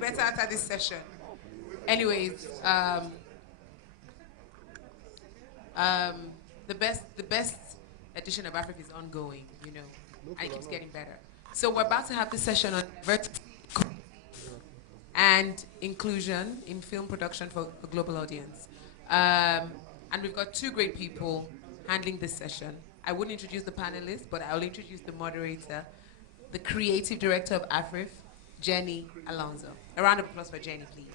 better after this session. Anyways, the best edition of Africa is ongoing, you know, and it keeps getting better. So we're about to have this session on diversity and inclusion in film production for a global audience. And we've got two great people handling this session. I wouldn't introduce the panelists, but I'll introduce the moderator, the creative director of AFRIF, Jenny Alonso. A round of applause for Jenny, please.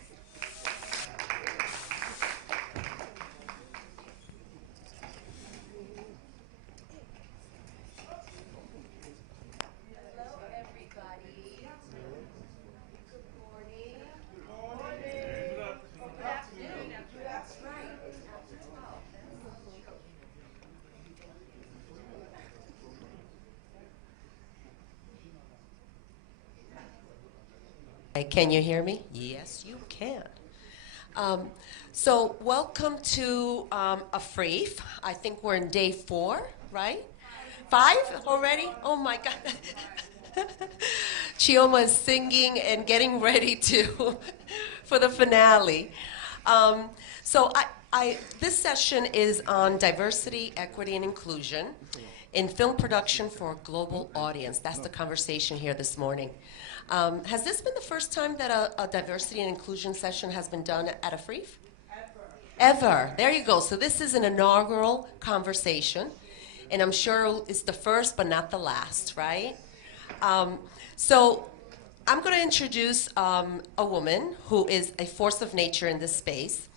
Can you hear me? Yes, you can. So welcome to AFRIF. I think we're in day 4, right? 5 already? Oh my God. Chioma is singing and getting ready to for the finale. So this session is on diversity, equity, and inclusion in film production for a global audience. That's the conversation here this morning. Has this been the first time that a diversity and inclusion session has been done at AFRIF? Ever. There you go. So this is an inaugural conversation, and I'm sure it's the first but not the last, right? So I'm going to introduce a woman who is a force of nature in this space.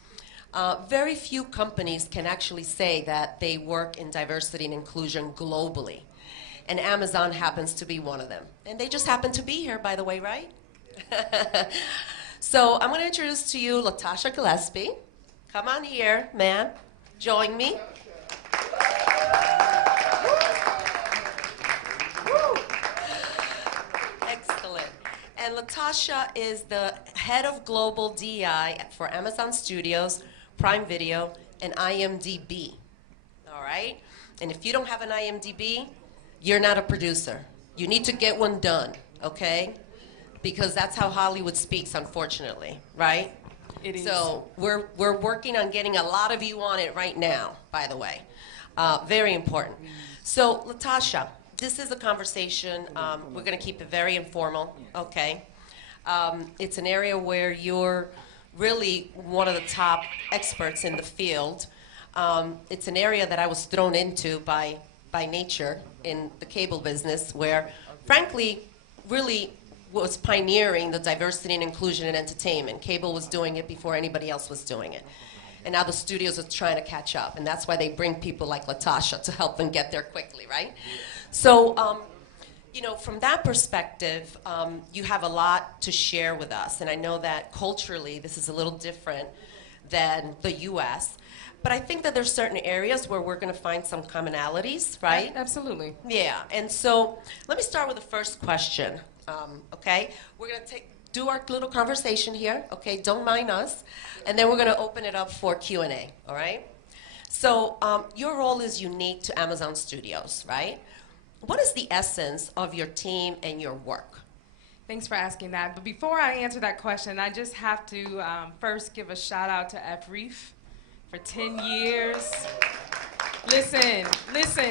Very few companies can actually say that they work in diversity and inclusion globally. And Amazon happens to be one of them. And they just happen to be here, by the way, right? So I'm going to introduce to you Latasha Gillespie. Come on here, man. Join me. Excellent. And Latasha is the head of global DI for Amazon Studios, Prime Video, and IMDb. All right? And if you don't have an IMDb, you're not a producer. You need to get one done, okay? Because that's how Hollywood speaks, unfortunately, right? It is. So we're working on getting a lot of you on it right now, by the way. Very important. So, Latasha, this is a conversation. We're going to keep it very informal, okay? It's an area where you're really one of the top experts in the field. It's an area that I was thrown into by nature in the cable business, where, frankly, really was pioneering the diversity and inclusion in entertainment. Cable was doing it before anybody else was doing it. And now the studios are trying to catch up, and that's why they bring people like Latasha to help them get there quickly, right? So, you know, from that perspective, you have a lot to share with us, and I know that culturally this is a little different than the U.S., but I think that there's certain areas where we're going to find some commonalities, right? Absolutely. Yeah, and so let me start with the first question, okay? We're going to do our little conversation here, okay? Don't mind us. And then we're going to open it up for Q&A, all right? So your role is unique to Amazon Studios, right? What is the essence of your team and your work? Thanks for asking that. But before I answer that question, I just have to first give a shout out to AFRIF for 10 years. Listen,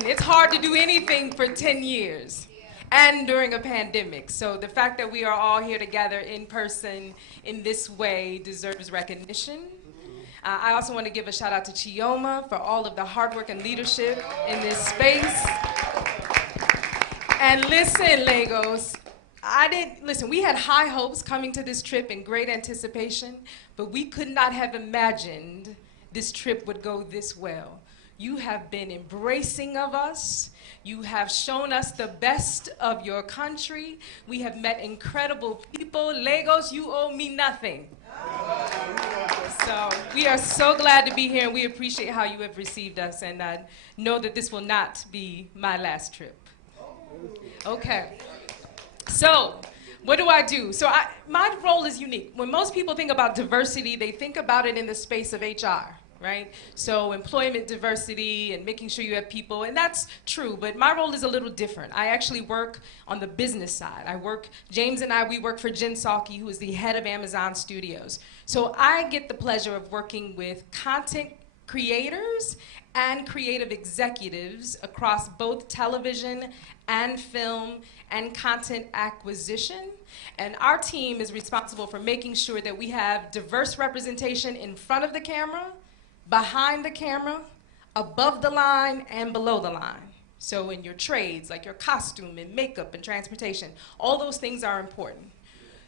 it's hard to do anything for 10 years and during a pandemic. So the fact that we are all here together in person in this way deserves recognition. I also want to give a shout out to Chioma for all of the hard work and leadership in this space. And listen, Lagos, we had high hopes coming to this trip in great anticipation, but we could not have imagined this trip would go this well. You have been embracing of us. You have shown us the best of your country. We have met incredible people. Lagos, you owe me nothing. So we are so glad to be here, and we appreciate how you have received us, and know that this will not be my last trip. Okay. So what do I do? So my role is unique. When most people think about diversity, they think about it in the space of HR, right? So employment diversity and making sure you have people, and that's true, but my role is a little different. I actually work on the business side. James and I, we work for Jen Psaki, who is the head of Amazon Studios. So I get the pleasure of working with content creators and creative executives across both television and film and content acquisition. And our team is responsible for making sure that we have diverse representation in front of the camera, behind the camera, above the line, and below the line. So in your trades, like your costume and makeup and transportation, all those things are important.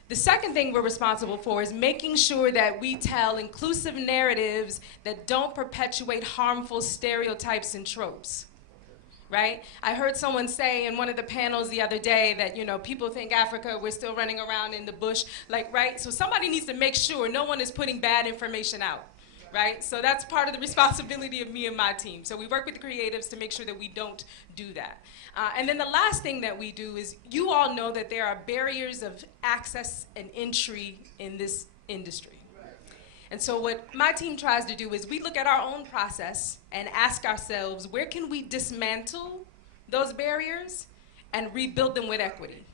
The second thing we're responsible for is making sure that we tell inclusive narratives that don't perpetuate harmful stereotypes and tropes, right? I heard someone say in one of the panels the other day that, you know, people think Africa, we're still running around in the bush, like, right? So somebody needs to make sure no one is putting bad information out. Right? So that's part of the responsibility of me and my team. So we work with the creatives to make sure that we don't do that. And then the last thing that we do is, you all know that there are barriers of access and entry in this industry. And so what my team tries to do is we look at our own process and ask ourselves, where can we dismantle those barriers and rebuild them with equity?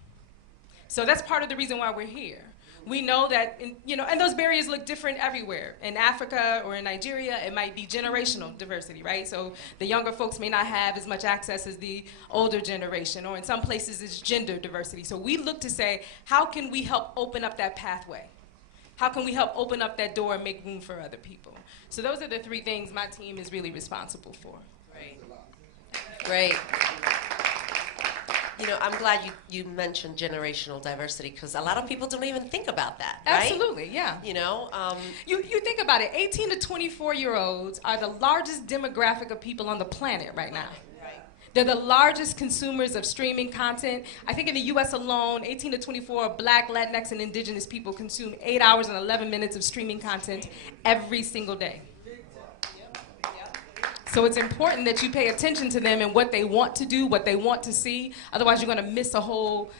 So that's part of the reason why we're here. We know that, and those barriers look different everywhere. In Africa or in Nigeria, it might be generational diversity, right? So the younger folks may not have as much access as the older generation, or in some places it's gender diversity. So we look to say, how can we help open up that pathway? How can we help open up that door and make room for other people? So those are the three things my team is really responsible for. Great. Great. You know, I'm glad you mentioned generational diversity, because a lot of people don't even think about that, right? Absolutely, yeah. You know? You think about it, 18 to 24-year-olds are the largest demographic of people on the planet right now. Right. They're the largest consumers of streaming content. I think in the US alone, 18 to 24 Black, Latinx, and Indigenous people consume 8 hours and 11 minutes of streaming content every single day. So it's important that you pay attention to them and what they want to do, what they want to see. Otherwise, you're going to miss a whole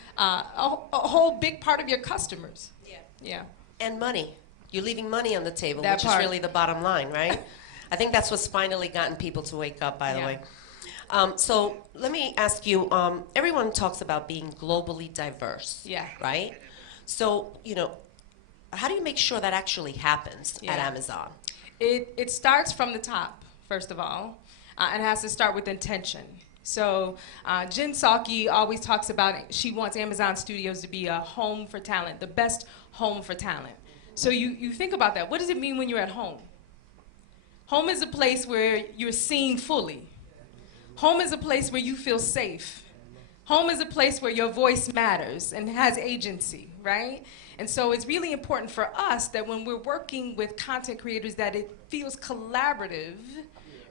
big part of your customers. Yeah. Yeah. And money. You're leaving money on the table, That which part. is really the bottom line, right? I think that's what's finally gotten people to wake up, by the Yeah. way. So let me ask you, everyone talks about being globally diverse, Yeah. right? So, you know, how do you make sure that actually happens at Yeah. Amazon? It starts from the top, first of all, and it has to start with intention. So Jen Psaki always talks about, she wants Amazon Studios to be a home for talent, the best home for talent. So you think about that. What does it mean when you're at home? Home is a place where you're seen fully. Home is a place where you feel safe. Home is a place where your voice matters and has agency, right? And so it's really important for us that when we're working with content creators that it feels collaborative,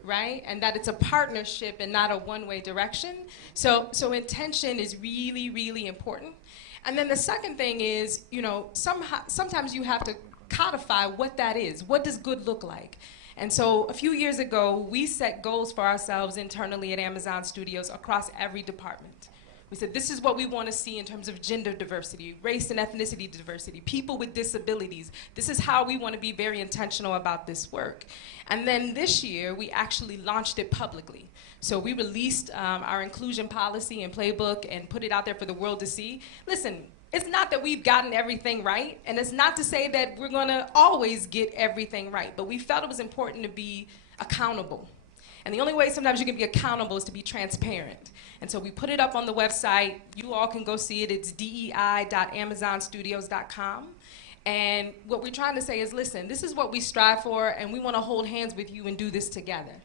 right? And that it's a partnership and not a one-way direction. So intention is really, really important. And then the second thing is, you know, sometimes you have to codify what that is. What does good look like? And so a few years ago, we set goals for ourselves internally at Amazon Studios across every department. We said, this is what we want to see in terms of gender diversity, race and ethnicity diversity, people with disabilities. This is how we want to be very intentional about this work. And then this year, we actually launched it publicly. So we released our inclusion policy and playbook and put it out there for the world to see. Listen, it's not that we've gotten everything right, and it's not to say that we're going to always get everything right, but we felt it was important to be accountable. And the only way sometimes you can be accountable is to be transparent. And so we put it up on the website. You all can go see it. It's dei.amazonstudios.com. And what we're trying to say is, listen, this is what we strive for, and we want to hold hands with you and do this together,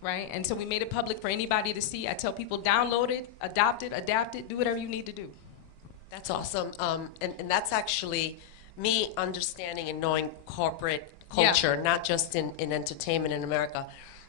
right? And so we made it public for anybody to see. I tell people, download it, adopt it, adapt it, do whatever you need to do. That's awesome. And that's actually me understanding and knowing corporate culture, not just in entertainment in America.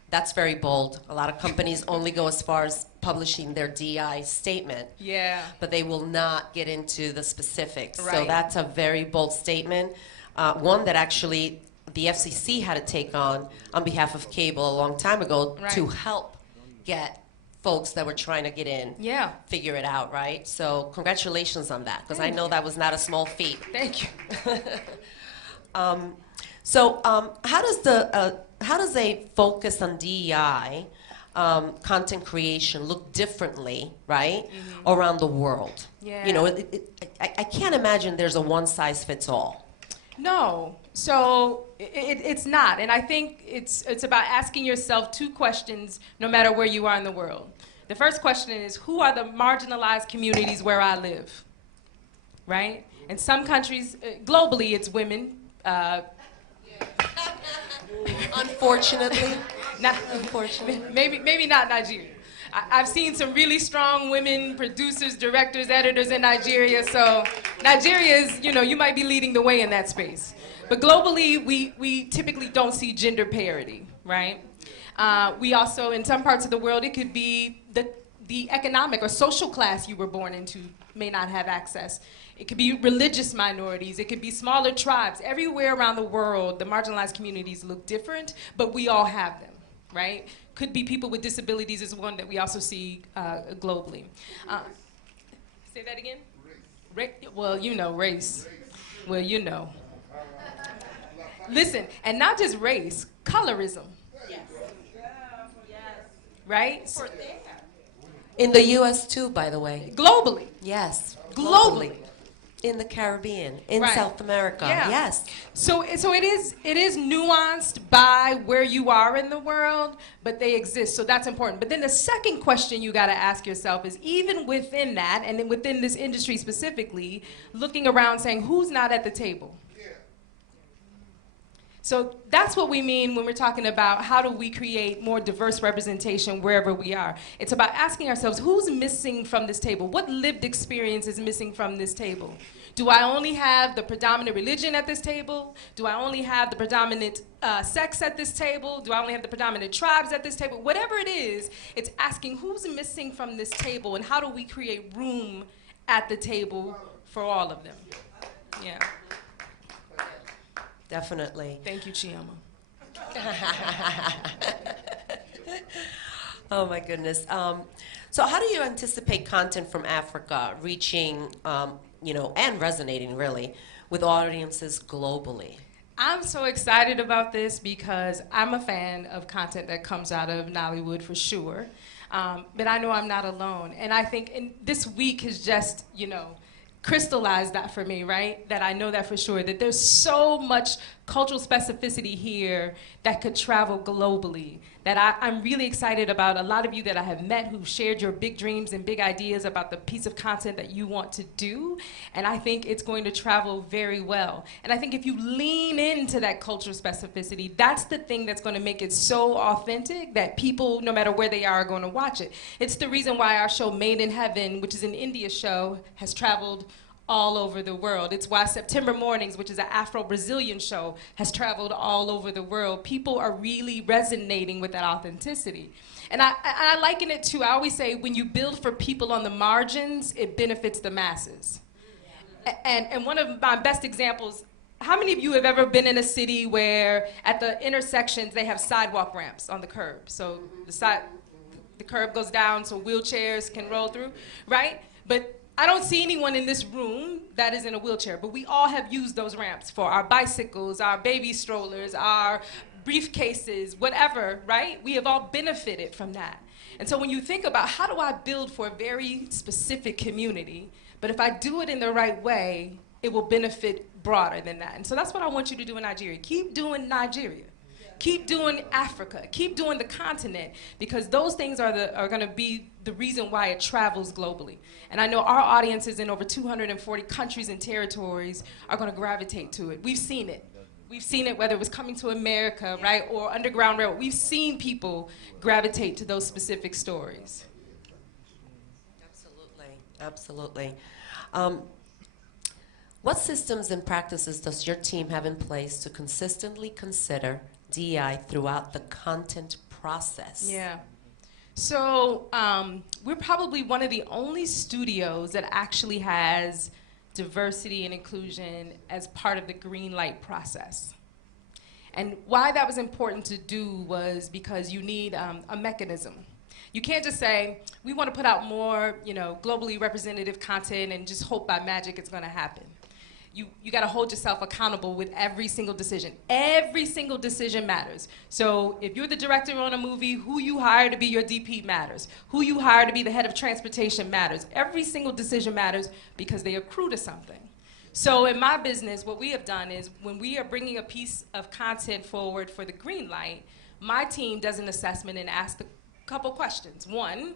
That's very bold. A lot of companies only go as far as publishing their DI statement. Yeah. But they will not get into the specifics. Right. So that's a very bold statement. One that actually the FCC had to take on behalf of cable a long time ago to help get folks that were trying to get in figure it out, right? So congratulations on that, because I know that was not a small feat. Thank you. So how does how does a focus on DEI content creation look differently, right, around the world? Yeah. You know, I can't imagine there's a one size fits all. No, so it's not, and I think it's about asking yourself two questions no matter where you are in the world. The first question is, who are the marginalized communities where I live, right? In some countries, globally, it's women. Unfortunately. Not, Unfortunately. maybe not Nigeria. I've seen some really strong women producers, directors, editors in Nigeria. So Nigeria is, you might be leading the way in that space. But globally, we typically don't see gender parity, right? We also, in some parts of the world, it could be the economic or social class you were born into may not have access. It could be religious minorities. It could be smaller tribes. Everywhere around the world, the marginalized communities look different, but we all have them, right? Could be people with disabilities is one that we also see globally. Say that again? Well, race. Well, Listen, and not just race, colorism. Yes. Right? In the U.S. too, by the way. Globally. Yes. Globally. In the Caribbean, in Right. South America, Yeah. yes. So it is nuanced by where you are in the world, but they exist. So that's important. But then the second question you got to ask yourself is, even within that, and then within this industry specifically, looking around saying, who's not at the table? So that's what we mean when we're talking about how do we create more diverse representation wherever we are. It's about asking ourselves, who's missing from this table? What lived experience is missing from this table? Do I only have the predominant religion at this table? Do I only have the predominant sex at this table? Do I only have the predominant tribes at this table? Whatever it is, it's asking who's missing from this table and how do we create room at the table for all of them? Yeah. Definitely. Thank you, Chioma. Oh my goodness. So how do you anticipate content from Africa reaching, and resonating really with audiences globally? I'm so excited about this because I'm a fan of content that comes out of Nollywood for sure. But I know I'm not alone. And I think this week has just, crystallized that for me, right? That I know that for sure, that there's so much cultural specificity here that could travel globally, that I'm really excited about a lot of you that I have met who've shared your big dreams and big ideas about the piece of content that you want to do, and I think it's going to travel very well. And I think if you lean into that cultural specificity, that's the thing that's going to make it so authentic that people, no matter where they are going to watch it. It's the reason why our show Made in Heaven, which is an India show, has traveled all over the world. It's why September Mornings, which is an Afro-Brazilian show, has traveled all over the world. People are really resonating with that authenticity. And I liken it to, I always say, when you build for people on the margins, it benefits the masses. And one of my best examples, how many of you have ever been in a city where at the intersections they have sidewalk ramps on the curb? So the curb goes down so wheelchairs can roll through, right? But I don't see anyone in this room that is in a wheelchair, but we all have used those ramps for our bicycles, our baby strollers, our briefcases, whatever, right? We have all benefited from that. And so when you think about how do I build for a very specific community, but if I do it in the right way, it will benefit broader than that. And so that's what I want you to do in Nigeria. Keep doing Nigeria. Keep doing Africa. Keep doing the continent, because those things are going to be the reason why it travels globally. And I know our audiences in over 240 countries and territories are going to gravitate to it. We've seen it. We've seen it whether it was Coming to America, right, or Underground Railroad. We've seen people gravitate to those specific stories. Absolutely, absolutely. What systems and practices does your team have in place to consistently consider DEI throughout the content process? Yeah. So we're probably one of the only studios that actually has diversity and inclusion as part of the green light process. And why that was important to do was because you need a mechanism. You can't just say, we want to put out more, globally representative content and just hope by magic it's going to happen. you got to hold yourself accountable with every single decision. Every single decision matters. So if you're the director on a movie, who you hire to be your DP matters. Who you hire to be the head of transportation matters. Every single decision matters because they accrue to something. So in my business, what we have done is when we are bringing a piece of content forward for the green light, my team does an assessment and asks a couple questions. One,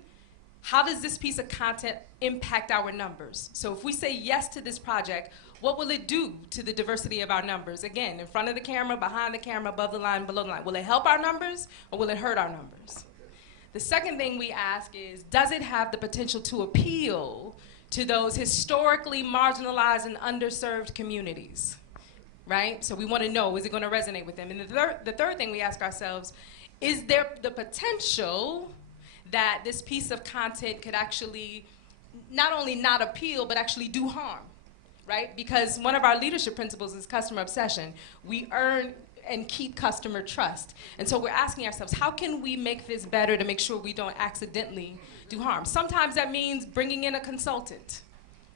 how does this piece of content impact our numbers? So if we say yes to this project, what will it do to the diversity of our numbers? Again, in front of the camera, behind the camera, above the line, below the line. Will it help our numbers or will it hurt our numbers? The second thing we ask is, does it have the potential to appeal to those historically marginalized and underserved communities? Right? So we want to know, is it going to resonate with them? And the third thing we ask ourselves, is there the potential that this piece of content could actually not only not appeal, but actually do harm, right? Because one of our leadership principles is customer obsession. We earn and keep customer trust. And so we're asking ourselves, how can we make this better to make sure we don't accidentally do harm? Sometimes that means bringing in a consultant,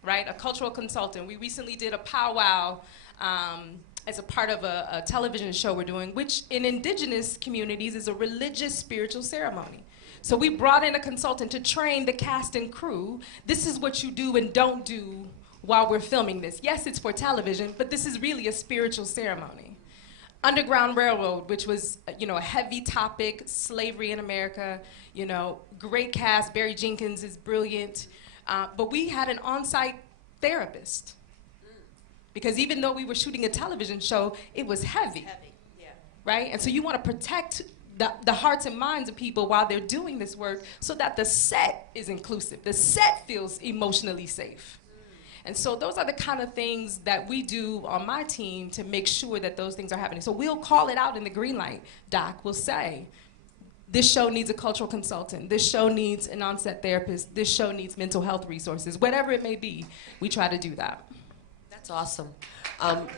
right? A cultural consultant. We recently did a powwow as a part of a television show we're doing, which in indigenous communities is a religious spiritual ceremony. So we brought in a consultant to train the cast and crew. This is what you do and don't do while we're filming this. Yes, it's for television, but this is really a spiritual ceremony. Underground Railroad, which was, a heavy topic, slavery in America, great cast. Barry Jenkins is brilliant. But we had an on-site therapist. Because even though we were shooting a television show, it was heavy. Yeah. Right? And so you want to protect the hearts and minds of people while they're doing this work so that the set is inclusive. The set feels emotionally safe. And so those are the kind of things that we do on my team to make sure that those things are happening. So we'll call it out in the green light. Doc will say, this show needs a cultural consultant. This show needs an on-set therapist. This show needs mental health resources. Whatever it may be, we try to do that. That's awesome.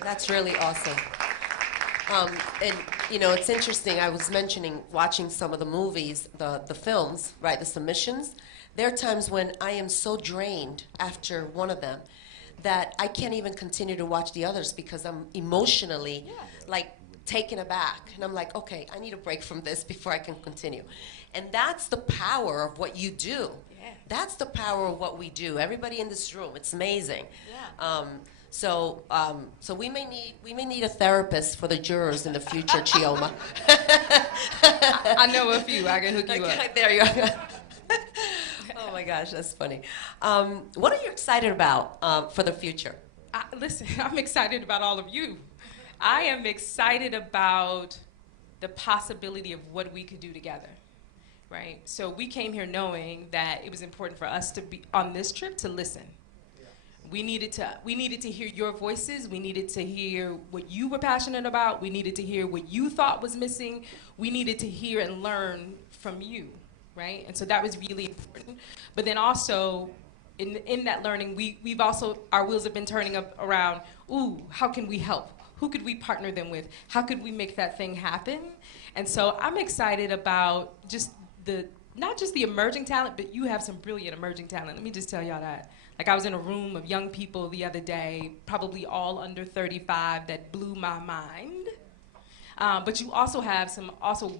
That's really awesome. And it's interesting. I was watching some of the movies, the films, right, the submissions. There are times when I am so drained after one of them that I can't even continue to watch the others because I'm emotionally taken aback. And I'm like, okay, I need a break from this before I can continue. And that's the power of what you do. Yeah. That's the power of what we do. Everybody in this room, it's amazing. Yeah. So we may need a therapist for the jurors in the future, Chioma. I know a few. I can hook you up. There you are. Oh my gosh, that's funny. What are you excited about for the future? Listen, I'm excited about all of you. I am excited about the possibility of what we could do together, right? So we came here knowing that it was important for us to be on this trip to listen. We needed to hear your voices. We needed to hear what you were passionate about. We needed to hear what you thought was missing. We needed to hear and learn from you, right? And so that was really important. But then also, in that learning, we've also, our wheels have been turning up around, how can we help? Who could we partner them with? How could we make that thing happen? And so I'm excited about not just the emerging talent, but you have some brilliant emerging talent. Let me just tell y'all that. Like, I was in a room of young people the other day, probably all under 35, that blew my mind. But you also have some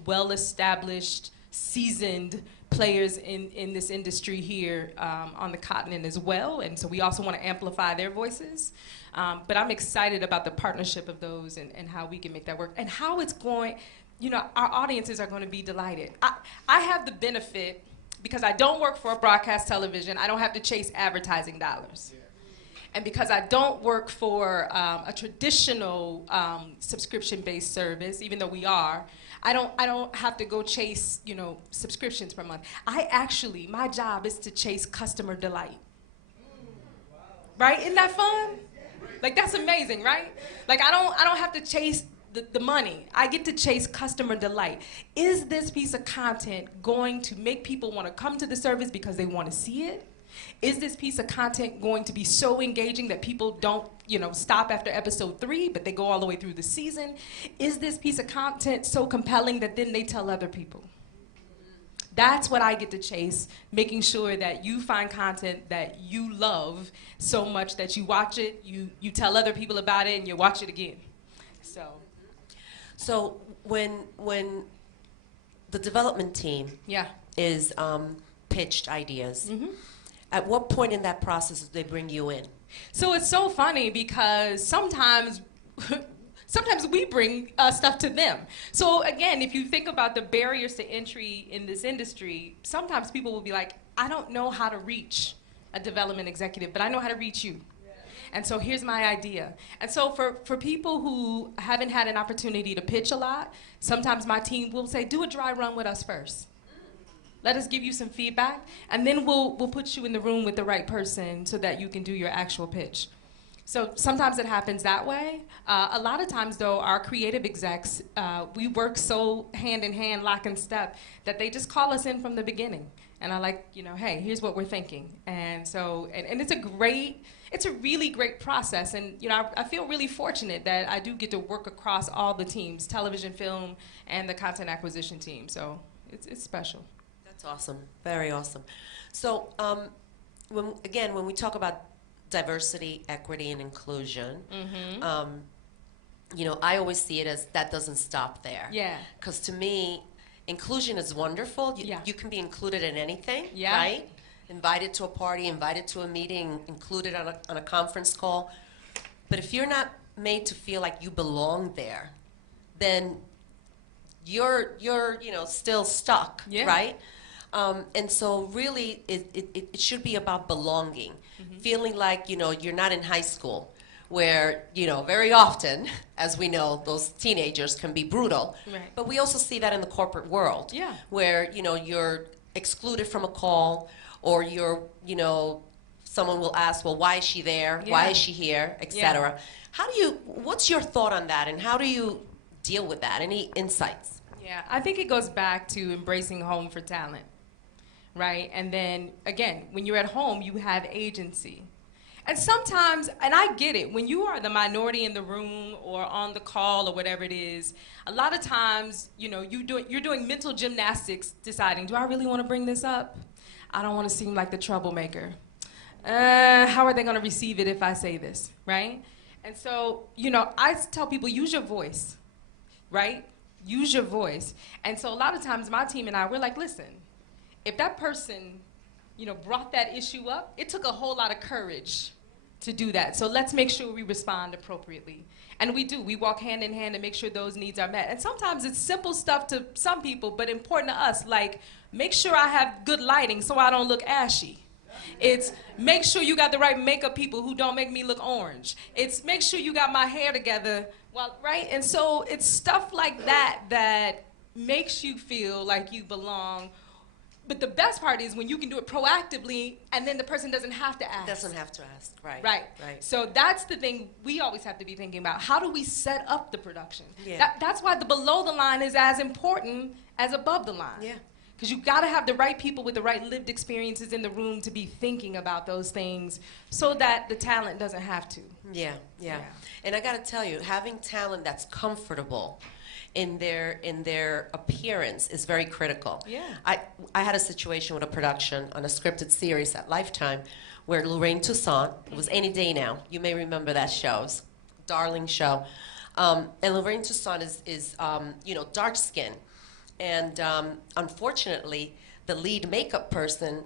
well-established, seasoned players in this industry here on the continent as well. And so we also want to amplify their voices. But I'm excited about the partnership of those and how we can make that work. And how it's going, our audiences are going to be delighted. I have the benefit, because I don't work for a broadcast television, I don't have to chase advertising dollars. Yeah. And because I don't work for a traditional subscription-based service, even though we are, I don't have to go chase, subscriptions per month. My job is to chase customer delight. Right? Isn't that fun? Like, that's amazing, right? Like, I don't have to chase the money. I get to chase customer delight. Is this piece of content going to make people want to come to the service because they want to see it? Is this piece of content going to be so engaging that people don't, stop after episode 3, but they go all the way through the season? Is this piece of content so compelling that then they tell other people? That's what I get to chase, making sure that you find content that you love so much that you watch it, you tell other people about it, and you watch it again. So when the development team Yeah. is pitched ideas, at what point in that process do they bring you in? So it's so funny because sometimes we bring stuff to them. So again, if you think about the barriers to entry in this industry, sometimes people will be like, I don't know how to reach a development executive, but I know how to reach you. And so here's my idea. And so for people who haven't had an opportunity to pitch a lot, sometimes my team will say, do a dry run with us first. Let us give you some feedback, and then we'll put you in the room with the right person so that you can do your actual pitch. So sometimes it happens that way. A lot of times, though, our creative execs, we work so hand in hand, lock and step, that they just call us in from the beginning. And I like, hey, here's what we're thinking. And so, and it's a really great process. And, I feel really fortunate that I do get to work across all the teams, television, film, and the content acquisition team. So it's special. That's awesome. Very awesome. So, when we talk about diversity, equity, and inclusion, I always see it as that doesn't stop there. Yeah. Because to me, inclusion is wonderful. You can be included in anything, right? Invited to a party, invited to a meeting, included on a conference call. But if you're not made to feel like you belong there, then you're still stuck, right? And so really, it should be about belonging, feeling like, you're not in high school, where, very often, as we know, those teenagers can be brutal. Right. But we also see that in the corporate world, where, you're excluded from a call, or someone will ask, well, why is she there? Why is she here, etc. What's your thought on that, and how do you deal with that? Any insights? Yeah, I think it goes back to embracing home for talent, right? And then, again, when you're at home, you have agency. And sometimes, and I get it, when you are the minority in the room or on the call or whatever it is, a lot of times, you're doing mental gymnastics deciding, do I really want to bring this up? I don't want to seem like the troublemaker. How are they going to receive it if I say this, right? And so, I tell people, use your voice, right? Use your voice. And so a lot of times my team and I, we're like, listen, if that person, brought that issue up, it took a whole lot of courage to do that. So let's make sure we respond appropriately. And we do. We walk hand in hand and make sure those needs are met. And sometimes it's simple stuff to some people, but important to us, like make sure I have good lighting so I don't look ashy. It's make sure you got the right makeup people who don't make me look orange. It's make sure you got my hair together, right? And so it's stuff like that makes you feel like you belong. But the best part is when you can do it proactively and then the person doesn't have to ask. Doesn't have to ask, right. Right. So that's the thing we always have to be thinking about. How do we set up the production? Yeah. That's why the below the line is as important as above the line. Yeah. Because you've got to have the right people with the right lived experiences in the room to be thinking about those things so that the talent doesn't have to. Yeah. And I got to tell you, having talent that's comfortable in their appearance is very critical. Yeah. I had a situation with a production on a scripted series at Lifetime where Lorraine Toussaint, it was Any Day Now, you may remember that show, it was a darling show. And Lorraine Toussaint is dark skinned. And unfortunately, the lead makeup person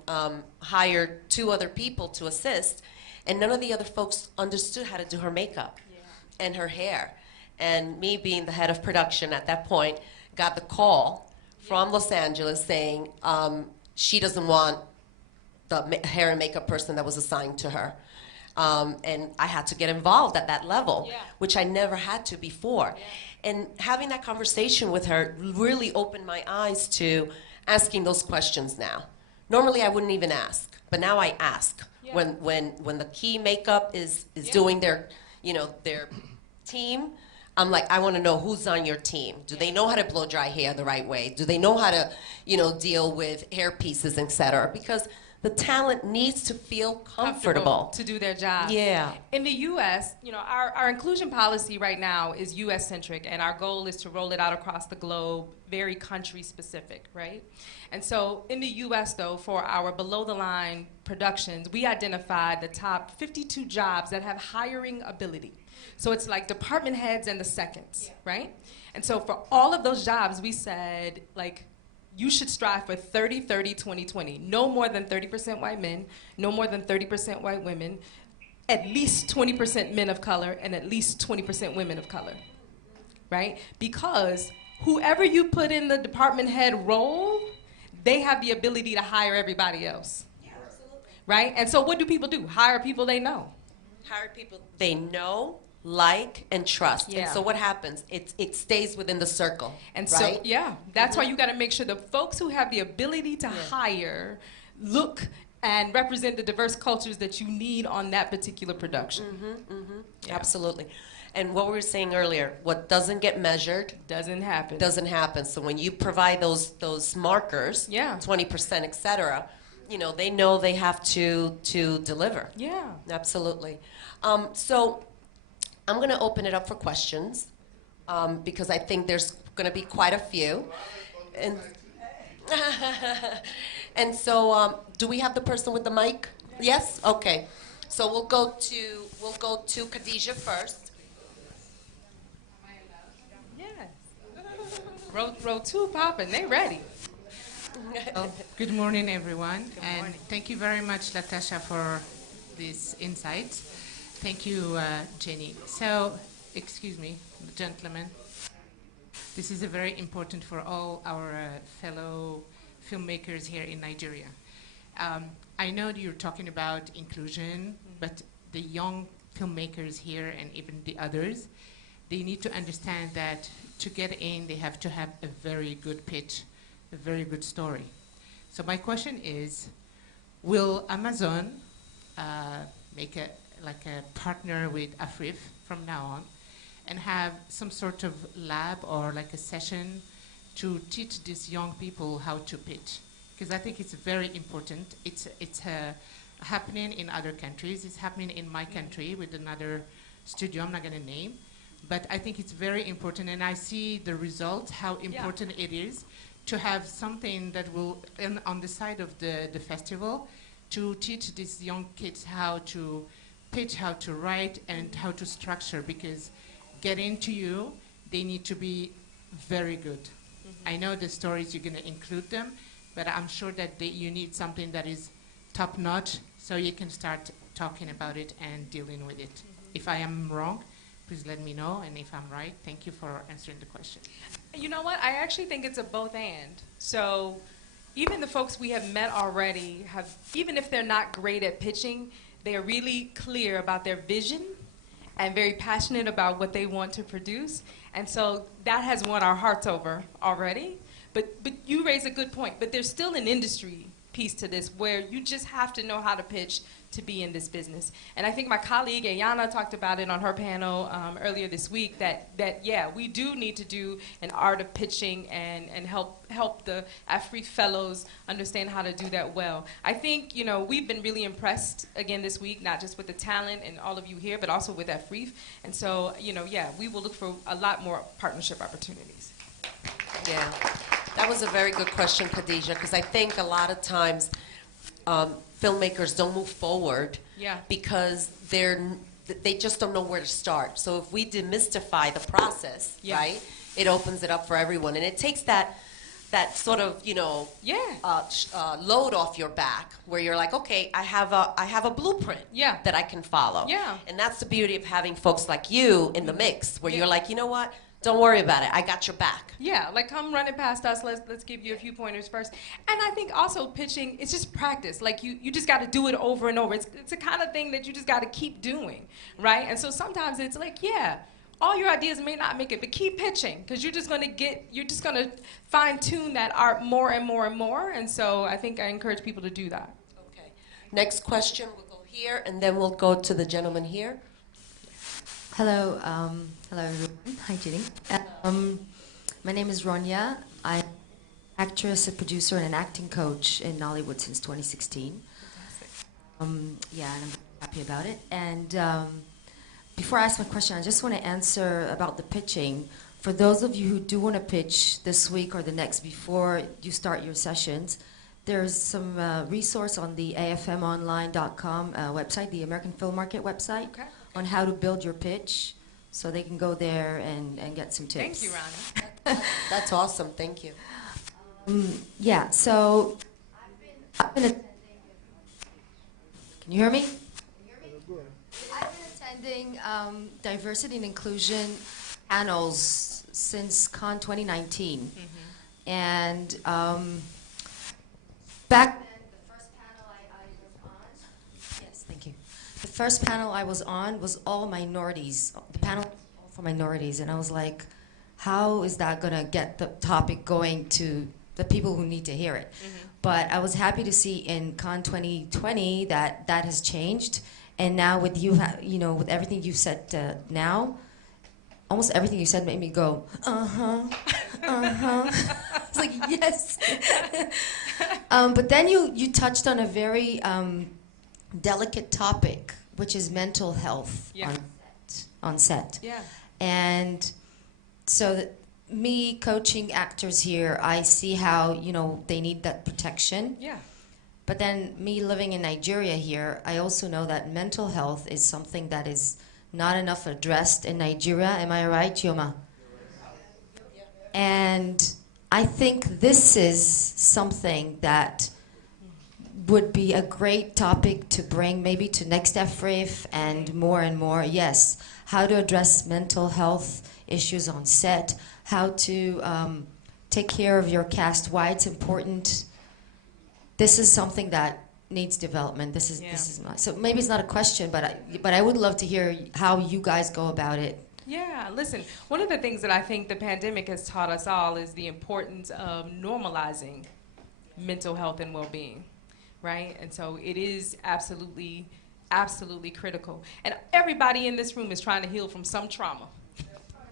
hired 2 other people to assist, and none of the other folks understood how to do her makeup and her hair. And me being the head of production at that point, got the call from Los Angeles saying she doesn't want the hair and makeup person that was assigned to her. And I had to get involved at that level, which I never had to before. And having that conversation with her really opened my eyes to asking those questions now. Normally I wouldn't even ask, but now I ask. When the key makeup is doing their team, I'm like, I want to know who's on your team. Do they know how to blow dry hair the right way? Do they know how to, deal with hair pieces, et cetera? Because the talent needs to feel comfortable. to do their job. Yeah. In the U.S., you know, our inclusion policy right now is U.S.-centric, and our goal is to roll it out across the globe, very country-specific, right? And so in the U.S., though, for our below-the-line productions, we identified the top 52 jobs that have hiring ability. So it's like department heads and the seconds, right? And so for all of those jobs, we said, like, you should strive for 30, 30, 20, 20. No more than 30% white men, no more than 30% white women, at least 20% men of color, and at least 20% women of color, right? Because whoever you put in the department head role, they have the ability to hire everybody else, right? And so what do people do? Hire people they know. Hire people they know, like, and trust. Yeah. And so what happens? It stays within the circle, And right? so, yeah, that's why you got to make sure the folks who have the ability to hire look and represent the diverse cultures that you need on that particular production. Yeah. Absolutely. And what we were saying earlier, what doesn't get measured Doesn't happen. doesn't happen. So when you provide those markers, Yeah. 20%, et cetera, you know, they know they have to deliver. Yeah. Absolutely. So I'm going to open it up for questions because I think there's going to be quite a few. And, and so do we have the person with the mic? Yes? Okay. So we'll go to Khadijah first. Yes. Row two popping. They ready. Well, good morning, everyone. And morning. thank you very much, Latasha, for these insights. Thank you, Jenny. So, excuse me, gentlemen. This is very important for all our fellow filmmakers here in Nigeria. I know that you're talking about inclusion, but the young filmmakers here and even the others, they need to understand that to get in, they have to have a very good pitch, a very good story. So my question is, will Amazon make a partner with Afrif from now on and have some sort of lab or like a session to teach these young people how to pitch? Because I think it's very important. It's happening in other countries. It's happening in my country with another studio I'm not going to name. But I think it's very important, and I see the results, how important it is to have something that will, on the side of the festival, to teach these young kids how to pitch, how to write, and how to structure, because getting to you, they need to be very good. I know the stories, you're going to include them, but I'm sure that you need something that is top-notch so you can start talking about it and dealing with it. If I am wrong, please let me know, and if I'm right, thank you for answering the question. You know what? I actually think it's a both and. So even the folks we have met already have, even if they're not great at pitching, they are really clear about their vision and very passionate about what they want to produce. And so that has won our hearts over already. But you raise a good point. But there's still an industry piece to this where you just have to know how to pitch to be in this business. And I think my colleague Ayana talked about it on her panel earlier this week, that yeah, we do need to do an art of pitching and help the AFRI fellows understand how to do that well. I think, you know, we've been really impressed again this week, not just with the talent and all of you here, but also with AFRI. And so, you know, yeah, we will look for a lot more partnership opportunities. Yeah, that was a very good question, Khadijah, because I think a lot of times filmmakers don't move forward because they just don't know where to start. So if we demystify the process, right, it opens it up for everyone, and it takes that sort of, you know, load off your back, where you're like, okay, I have a blueprint that I can follow. Yeah. And that's the beauty of having folks like you in the mix, where you're like, you know what? Don't worry about it. I got your back. Yeah, like come running past us. Let's give you a few pointers first. And I think also pitching, it's just practice. Like you just got to do it over and over. It's the kind of thing that you just got to keep doing, right? And so sometimes it's like, yeah, all your ideas may not make it, but keep pitching, because you're just gonna fine tune that art more and more and more. And so I think I encourage people to do that. Okay. Next question. We'll go here, and then we'll go to the gentleman here. Hello, hello everyone. Hi, Jenny. My name is Ronya. I'm actress, a producer, and an acting coach in Nollywood since 2016. Yeah, and I'm happy about it. And before I ask my question, I just want to answer about the pitching. For those of you who do want to pitch this week or the next before you start your sessions, there's some resource on the afmonline.com website, the American Film Market website, on how to build your pitch. So they can go there and get some tips. Thank you, Ronnie. That's awesome. Thank you. Yeah, so I've been attending. Can you hear me? I've been attending diversity and inclusion panels since Con 2019. And back then, the first panel I was on, yes, thank you. The first panel I was on was all minorities. The panel was all for minorities, and I was like, how is that going to get the topic going to the people who need to hear it? But I was happy to see in Con 2020 that that has changed, and now with you, with everything you've said now, almost everything you said made me go, It's like, yes. But then you touched on a very delicate topic, which is mental health on set. Yeah. And so me coaching actors here, I see how, they need that protection. Yeah. But then me living in Nigeria here, I also know that mental health is something that is not enough addressed in Nigeria. Am I right, Chioma? And I think this is something that would be a great topic to bring maybe to next FRIF and more. Yes, how to address mental health issues on set, how to take care of your cast, why it's important. This is something that needs development. This is my, so maybe it's not a question, but I would love to hear how you guys go about it. Yeah, listen, one of the things that I think the pandemic has taught us all is the importance of normalizing mental health and well-being, right? And so it is absolutely critical. And everybody in this room is trying to heal from some trauma,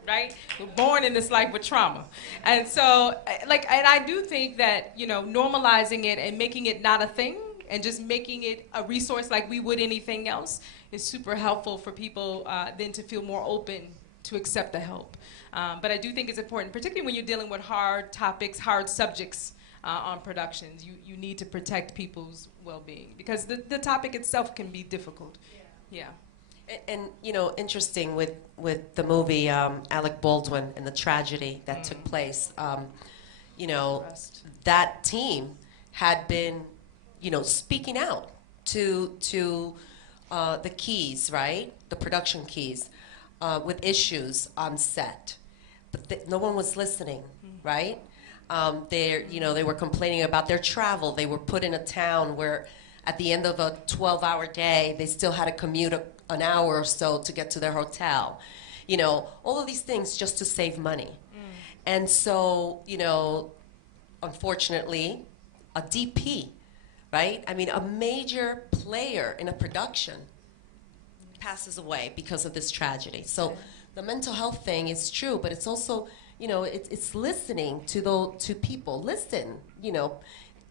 right? We're born in this life with trauma. And so, and I do think that, normalizing it and making it not a thing and just making it a resource like we would anything else is super helpful for people then to feel more open to accept the help. But I do think it's important, particularly when you're dealing with hard topics, hard subjects on productions. You need to protect people's well-being because the topic itself can be difficult. Yeah. And interesting with the movie Alec Baldwin and the tragedy that took place. That team had been, speaking out to the keys, right? The production keys with issues on set, but no one was listening, right? They were complaining about their travel. They were put in a town where, at the end of a 12-hour day, they still had to commute an hour or so to get to their hotel. All of these things just to save money. And so, unfortunately, a DP, right? I mean, a major player in a production passes away because of this tragedy. So the mental health thing is true, but it's also, it's listening to people. Listen,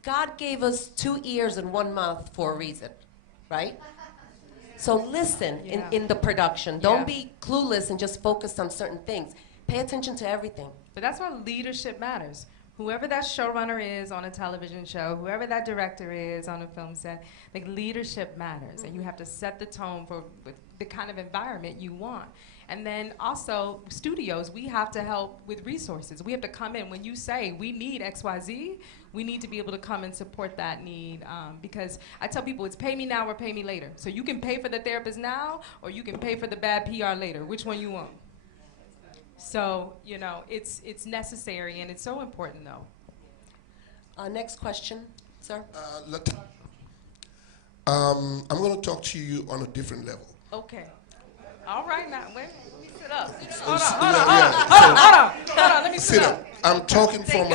God gave us 2 ears and 1 mouth for a reason, right? So listen in the production. Don't be clueless and just focus on certain things. Pay attention to everything. But that's why leadership matters. Whoever that showrunner is on a television show, whoever that director is on a film set, leadership matters. And you have to set the tone for the kind of environment you want. And then also, studios, we have to help with resources. We have to come in. When you say, we need XYZ, we need to be able to come and support that need. Because I tell people, it's pay me now or pay me later. So you can pay for the therapist now, or you can pay for the bad PR later. Which one you want? So, it's necessary, and it's so important, though. Next question, sir. Latasha, I'm going to talk to you on a different level. Okay. All right, now, wait, let me sit up. Hold on, let me sit up. I'm talking from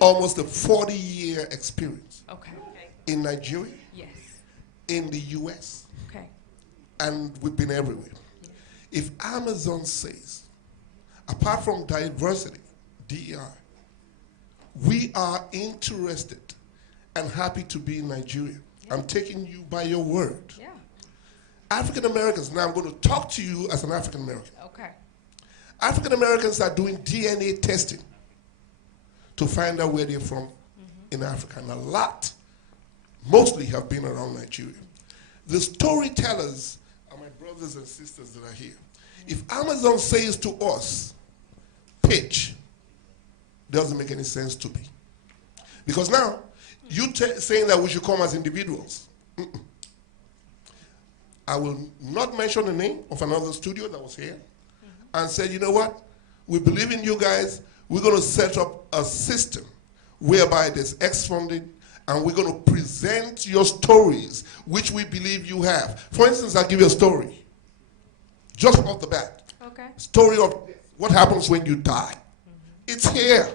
almost a 40-year experience. Okay. In Nigeria, Yes. in the US, Okay. and we've been everywhere. If Amazon says, apart from diversity, DEI, We are interested and happy to be in Nigeria. Yeah. I'm taking you by your word. Yeah. African Americans, now I'm going to talk to you as an African American. Okay. African Americans are doing DNA testing to find out where they're from in Africa. And a lot, mostly have been around Nigeria. The storytellers are my brothers and sisters that are here. If Amazon says to us, pitch, doesn't make any sense to me. Because now, you saying that we should come as individuals. I will not mention the name of another studio that was here and said, you know what? We believe in you guys. We're going to set up a system whereby there's X funding, and we're going to present your stories, which we believe you have. For instance, I'll give you a story. Just off the bat. Okay. Story of what happens when you die. It's here.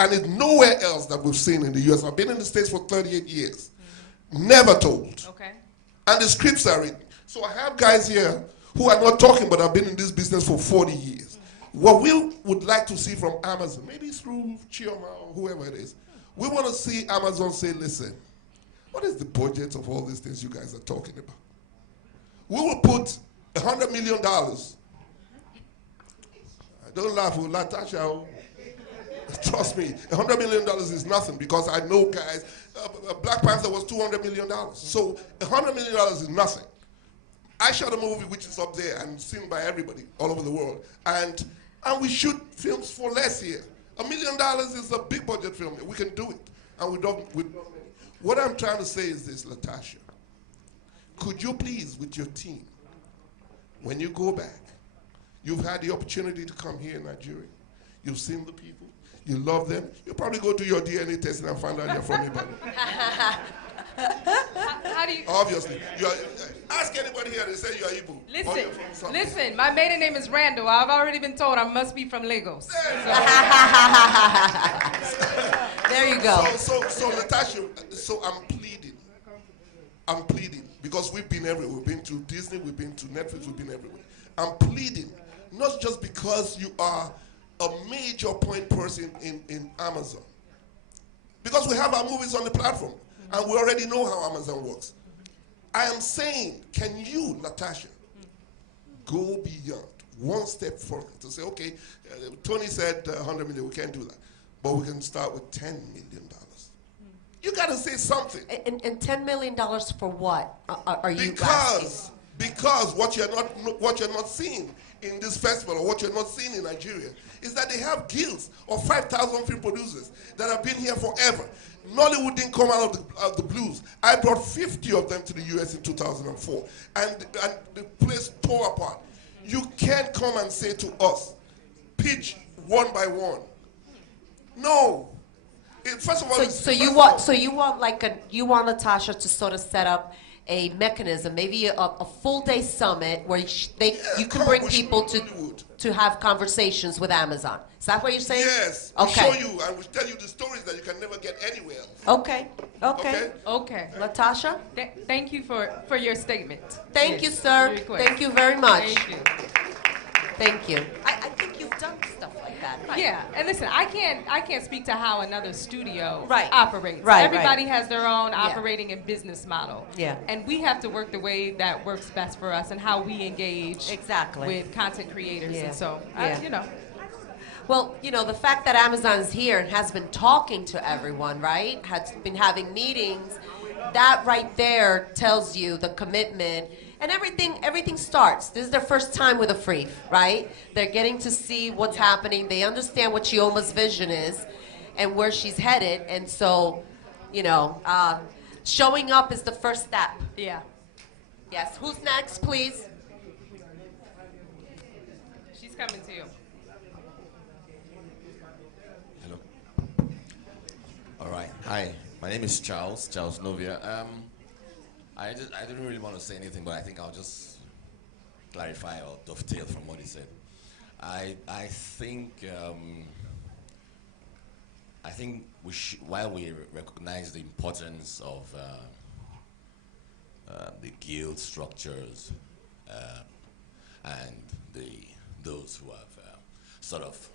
And it's nowhere else that we've seen in the U.S. I've been in the States for 38 years. Never told. Okay. And the scripts are written. So I have guys here who are not talking, but have been in this business for 40 years. What we would like to see from Amazon, maybe through Chioma or whoever it is, we want to see Amazon say, listen, what is the budget of all these things you guys are talking about? We will put $100 million. Don't laugh with Latasha. Trust me, $100 million is nothing, because I know guys, Black Panther was $200 million. So $100 million is nothing. I shot a movie which is up there and seen by everybody all over the world. And we shoot films for less here. $1 million is a big budget film. We can do it. And we don't. What I'm trying to say is this, Latasha. Could you please, with your team, when you go back, you've had the opportunity to come here in Nigeria. You've seen the people. You love them. You probably go do your DNA testing and find out you're from Ibadan. How do you? Obviously. Ask anybody here, they say you're Igbo. Listen, my maiden name is Randall. I've already been told I must be from Lagos. There you go. So Latasha, so I'm pleading, because we've been everywhere. We've been to Disney, we've been to Netflix, we've been everywhere. I'm pleading, not just because you are a major point person in Amazon, because we have our movies on the platform, and we already know how Amazon works. I am saying, can you, Latasha, go beyond, one step further, to say, okay, Tony said 100 million, we can't do that, but we can start with $10 million. You got to say something. And $10 million for what? Are you Because what you're not seeing in this festival, or what you're not seeing in Nigeria, is that they have guilds of 5,000 film producers that have been here forever. Nollywood didn't come out of the blues. I brought 50 of them to the US in 2004, and the place tore apart. You can't come and say to us, pitch one by one. No. First of all, so you want Latasha to sort of set up a mechanism, maybe a full day summit where you can bring people to have conversations with Amazon. Is that what you're saying? Yes. Okay. We'll show you and we'll tell you the stories that you can never get anywhere else. Okay. Okay. Latasha? Thank you for your statement. Thank you, sir. Thank you very much. Thank you. Thank you. I think you've done stuff like that. Right? Yeah, and listen, I can't speak to how another studio Right. operates. Right, Everybody has their own operating and business model. Yeah. And we have to work the way that works best for us and how we engage with content creators. Yeah. And so, Yeah. Well, the fact that Amazon's here and has been talking to everyone, right? Has been having meetings, that right there tells you the commitment. And everything starts. This is their first time with a Free, right? They're getting to see what's happening. They understand what Chioma's vision is and where she's headed. And so, showing up is the first step. Yeah. Yes. Who's next, please? She's coming to you. Hello. All right. Hi. My name is Charles Novia. I didn't really want to say anything, but I think I'll just clarify or dovetail from what he said. I think while we recognize the importance of the guild structures and those who have sort of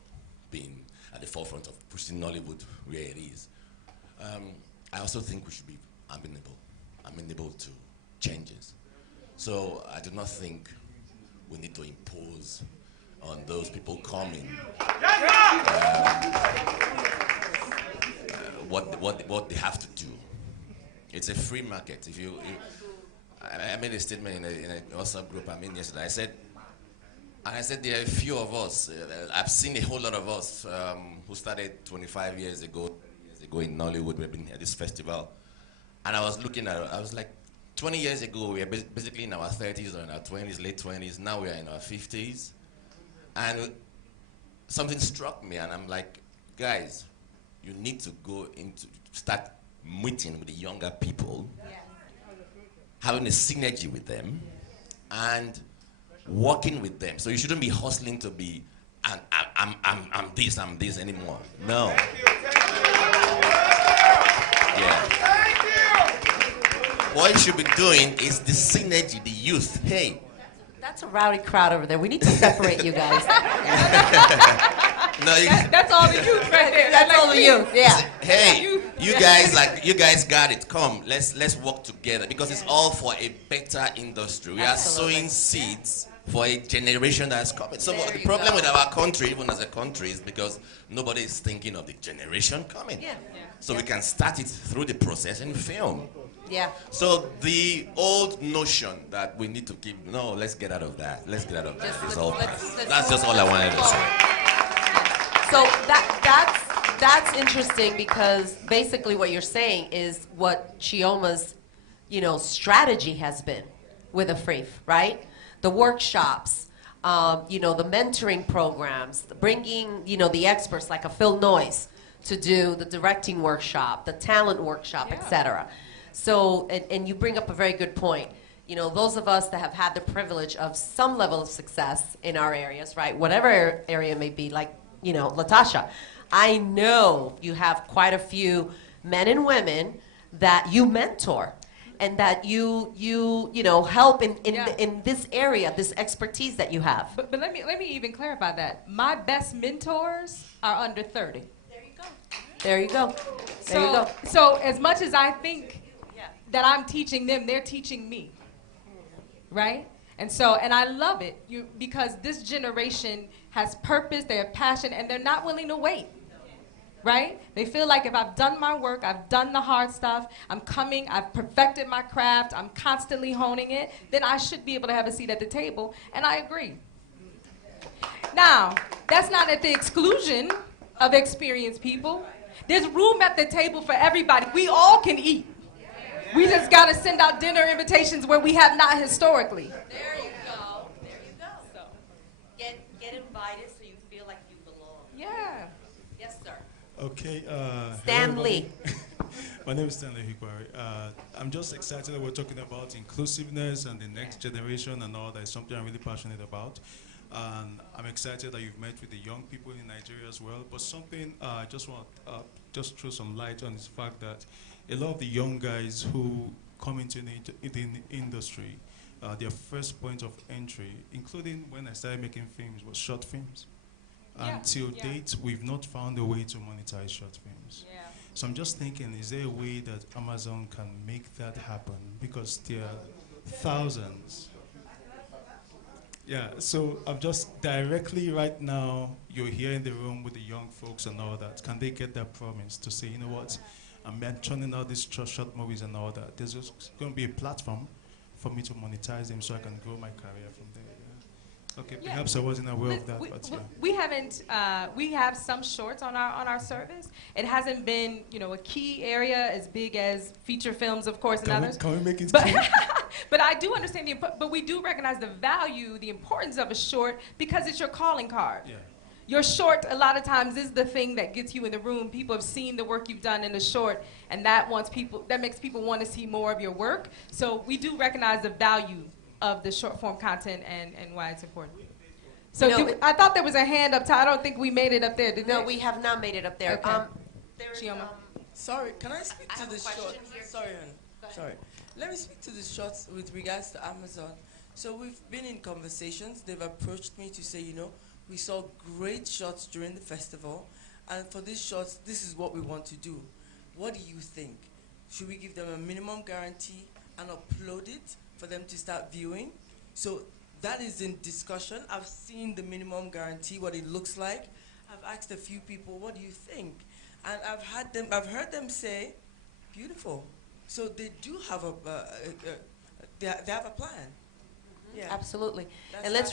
been at the forefront of pushing Nollywood where it is. I also think we should be amenable to changes. So I do not think we need to impose on those people coming what they have to do. It's a free market. I made a statement in a WhatsApp group I'm in yesterday. I said there are a few of us. I've seen a whole lot of us who started 25 years ago in Nollywood. We've been at this festival, and I was looking at it. I was like, 20 years ago, we were basically in our 30s or in our 20s, late 20s. Now we are in our 50s, and something struck me, and I'm like, guys, you need to start meeting with the younger people, having a synergy with them, and working with them. So you shouldn't be hustling to be, I'm this anymore. No. Yeah. What you should be doing is the synergy, the youth. Hey. That's a rowdy crowd over there. We need to separate you guys. No, That's all the youth right there. That's all the youth. Yeah. Hey, you guys got it. Come, let's work together because it's all for a better industry. We Absolutely. are sowing seeds for a generation that's coming. So the problem with our country, even as a country, is because nobody is thinking of the generation coming. Yeah. So we can start it through the process in film. Yeah. So the old notion that we need to keep, no, let's get out of that. Let's get out of that. It's all past. That's just all I wanted to say. So that's interesting because basically what you're saying is what Chioma's, strategy has been with Afrif, right? The workshops, the mentoring programs, bringing, the experts like a Phil Noyce to do the directing workshop, the talent workshop, etc. So, and you bring up a very good point. Those of us that have had the privilege of some level of success in our areas, right? Whatever area it may be, like, Latasha, I know you have quite a few men and women that you mentor and that you help in this area, this expertise that you have. But let me even clarify that. My best mentors are under 30. There you go. There you go. So as much as I think that I'm teaching them, they're teaching me, right? And I love it because this generation has purpose, they have passion, and they're not willing to wait, right? They feel like if I've done my work, I've done the hard stuff, I'm coming, I've perfected my craft, I'm constantly honing it, then I should be able to have a seat at the table, and I agree. Now, that's not at the exclusion of experienced people. There's room at the table for everybody. We all can eat. We just got to send out dinner invitations where we have not historically. There you go. There you go. So, get invited so you feel like you belong. Yeah. Yes, sir. Okay. Stanley. My name is Stanley Hikwari. I'm just excited that we're talking about inclusiveness and the next generation and all that. It's something I'm really passionate about. And I'm excited that you've met with the young people in Nigeria as well. But something I just want just throw some light on is the fact that a lot of the young guys who come into the industry, their first point of entry, including when I started making films, was short films. Until date, we've not found a way to monetize short films. Yeah. So I'm just thinking, is there a way that Amazon can make that happen? Because there are thousands. Yeah, so I'm just directly right now, you're here in the room with the young folks and all that. Can they get that promise to say, you know what, I'm churning out these short movies and all that. There's just going to be a platform for me to monetize them so I can grow my career from there. Yeah. Okay, perhaps I wasn't aware of that, but yeah. We haven't. We have some shorts on our service. It hasn't been, a key area as big as feature films, of course, and others. Can we make it? But I do understand but we do recognize the value, the importance of a short because it's your calling card. Yeah. Your short, a lot of times, is the thing that gets you in the room. People have seen the work you've done in the short, and that makes people want to see more of your work. So we do recognize the value of the short form content and why it's important. So I thought there was a hand up top. I don't think we made it up there, did No, we? we have not made it up there. Okay. Chioma. Sorry, can I speak I to have a the question short? here. Sorry, honey. Sorry. Let me speak to the shorts with regards to Amazon. So we've been in conversations. They've approached me to say, we saw great shots during the festival, and for these shorts, this is what we want to do. What do you think? Should we give them a minimum guarantee and upload it for them to start viewing? So that is in discussion. I've seen the minimum guarantee, what it looks like. I've asked a few people, what do you think? And I've heard them say, beautiful. So they do have they have a plan. Yeah. Absolutely. That's- And let's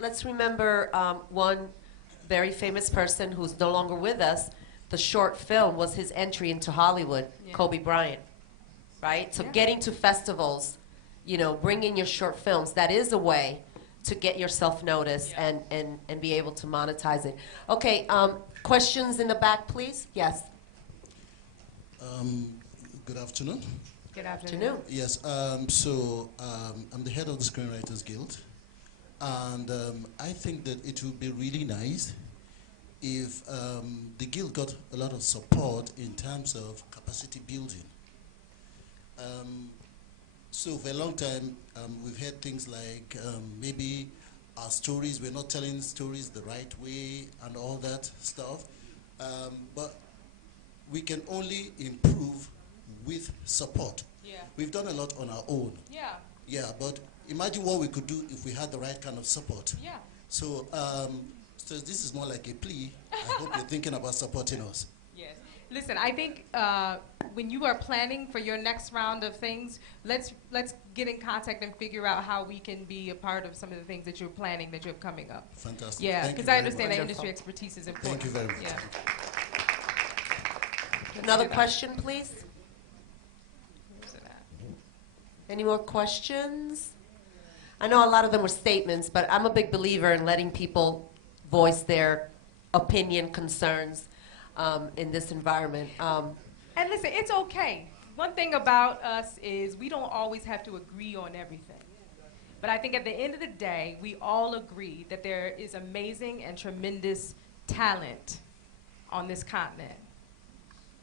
that's remember one very famous person who's no longer with us. The short film was his entry into Hollywood, Yeah. Kobe Bryant, right? So Yeah. getting to festivals, bring in your short films. That is a way to get yourself noticed and be able to monetize it. Okay, questions in the back, please? Yes. Good afternoon. Good afternoon. Afternoon. Yes, I'm the head of the Screenwriters Guild, and I think that it would be really nice if the guild got a lot of support in terms of capacity building. So for a long time, we've heard things like maybe our stories, we're not telling stories the right way and all that stuff, but we can only improve with support. Yeah. We've done a lot on our own. Yeah. Yeah, but imagine what we could do if we had the right kind of support. Yeah. So, so this is more like a plea. I hope you're thinking about supporting us. Yes. Listen, I think when you are planning for your next round of things, let's get in contact and figure out how we can be a part of some of the things that you're planning that you're coming up. Fantastic. Yeah, Thank you because I very understand much. that industry expertise is important. Thank you very much. Yeah. Another do that. question, please? Where's it at? Any more questions? I know a lot of them were statements, but I'm a big believer in letting people voice their opinion, concerns in this environment. And listen, it's okay. One thing about us is we don't always have to agree on everything. But I think at the end of the day, we all agree that there is amazing and tremendous talent on this continent.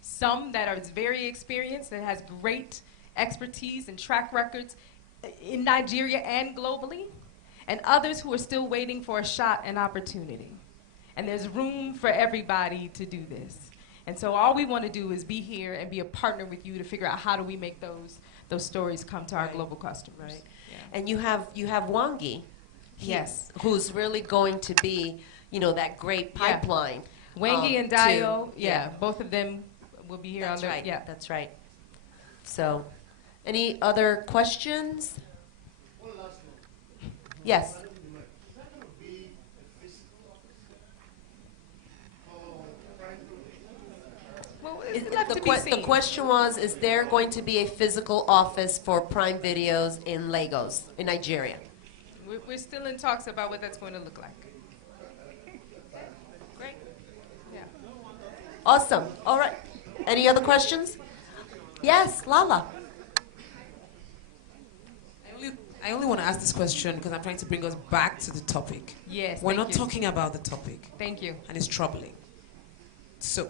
Some that are very experienced, that has great expertise and track records in Nigeria and globally, and others who are still waiting for a shot and opportunity. And there's room for everybody to do this. And so all we want to do is be here and be a partner with you to figure out how do we make those stories come to our global customers. Right. Yeah. And you have Wangi. Yes. Who's really going to be, that great Yeah. pipeline. Wengi and to- Dio, both of them will be here That's on the, right. That's right. So, any other questions? Yes. Well, Is- it's left the, to be the seen. question was, is there going to be a physical office for Prime Videos in Lagos, in Nigeria? We're still in talks about what that's going to look like. Great. Yeah. Awesome. All right. Any other questions? Yes, Lala. I only want to ask this question because I'm trying to bring us back to the topic. Yes. We're thank not you. talking about the topic, Thank you. and it's troubling. So,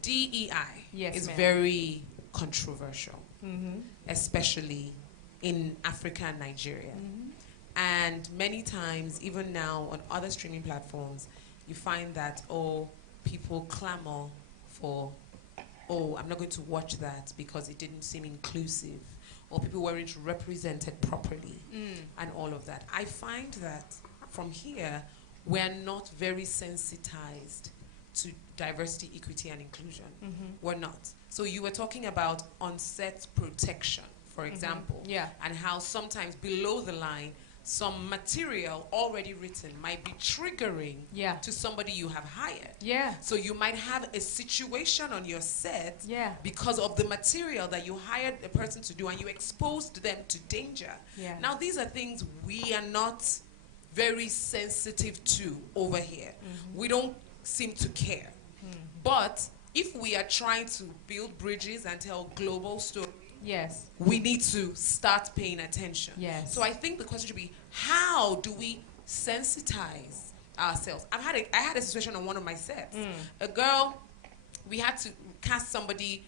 DEI Yes, is ma'am. very controversial, Mm-hmm. especially in Africa and Nigeria. Mm-hmm. And many times, even now on other streaming platforms, you find that, people clamor for, I'm not going to watch that because it didn't seem inclusive, or people weren't represented properly, and all of that. I find that from here, we're not very sensitized to diversity, equity, and inclusion. Mm-hmm. We're not. So you were talking about on-set protection, for example, Yeah. and how sometimes below the line, some material already written might be triggering Yeah. to somebody you have hired. Yeah. So you might have a situation on your set Yeah. because of the material that you hired a person to do, and you exposed them to danger. Yeah. Now, these are things we are not very sensitive to over here. We don't seem to care. But if we are trying to build bridges and tell global stories, Yes. we need to start paying attention. Yes. So I think the question should be, how do we sensitize ourselves? I had a situation on one of my sets. A girl, we had to cast somebody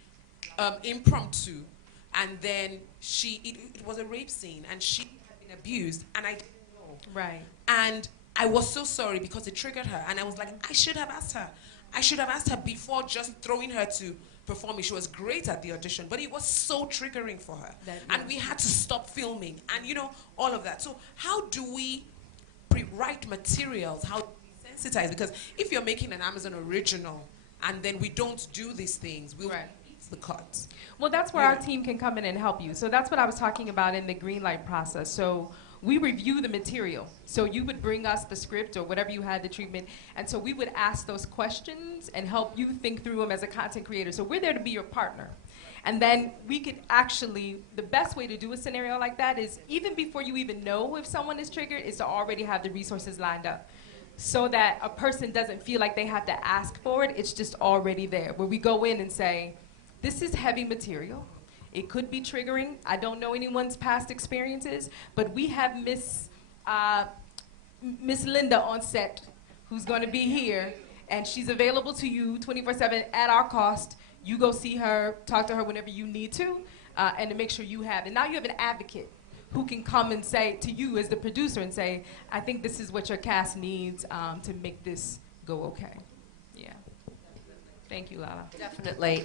impromptu, and then it was a rape scene, and she had been abused, and I didn't know. Right. And I was so sorry because it triggered her, and I was like, I should have asked her. I should have asked her before just throwing her to performing. She was great at the audition, but it was so triggering for her. And we had to stop filming and, you know, all of that. So how do we write materials? How do we sensitize? Because if you're making an Amazon original and then we don't do these things, we'll beat the cut. Well, that's where our team can come in and help you. So that's what I was talking about in the green light process. So we review the material. So you would bring us the script or whatever you had, the treatment, and so we would ask those questions and help you think through them as a content creator. So we're there to be your partner. And then we could actually, the best way to do a scenario like that is even before you even know if someone is triggered, is to already have the resources lined up so that a person doesn't feel like they have to ask for it. It's just already there, where we go in and say, this is heavy material. It could be triggering. I don't know anyone's past experiences, but we have Miss Linda on set who's going to be here, and she's available to you 24/7 at our cost. You go see her, talk to her whenever you need to, and to make sure you have it. Now you have an advocate who can come and say to you as the producer and say, I think this is what your cast needs to make this go okay. Yeah. Thank you, Lala. Definitely.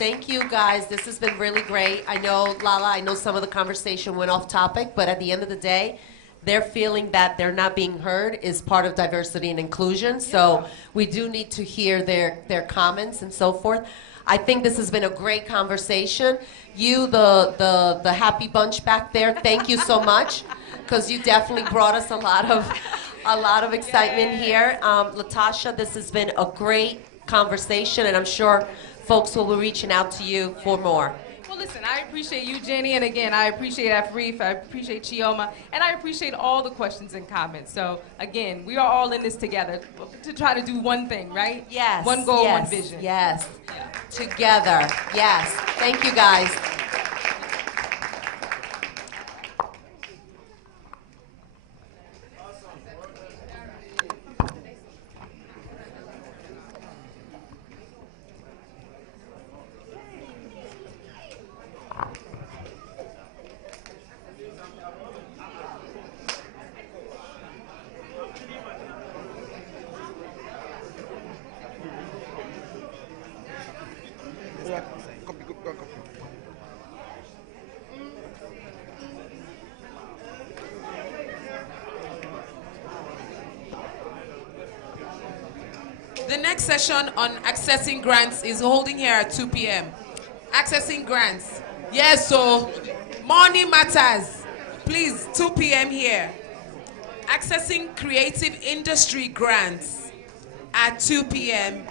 Thank you, guys. This has been really great. I know, Lala, I know some of the conversation went off topic, but at the end of the day, their feeling that they're not being heard is part of diversity and inclusion. So we do need to hear their comments and so forth. I think this has been a great conversation. You, the happy bunch back there, thank you so much, because you definitely brought us a lot of excitement here. Latasha, this has been a great conversation, and I'm sure folks will be reaching out to you for more. Well, listen, I appreciate you, Jenny, and again, I appreciate Afrif, I appreciate Chioma, and I appreciate all the questions and comments. So, again, we are all in this together to try to do one thing, right? Yes. One goal, yes, one vision. Yes. Yeah. Together. Yes. Thank you, guys. The next session on accessing grants is holding here at 2 p.m. Accessing grants. Yes, so money matters. Please, 2 p.m. here. Accessing creative industry grants at 2 p.m.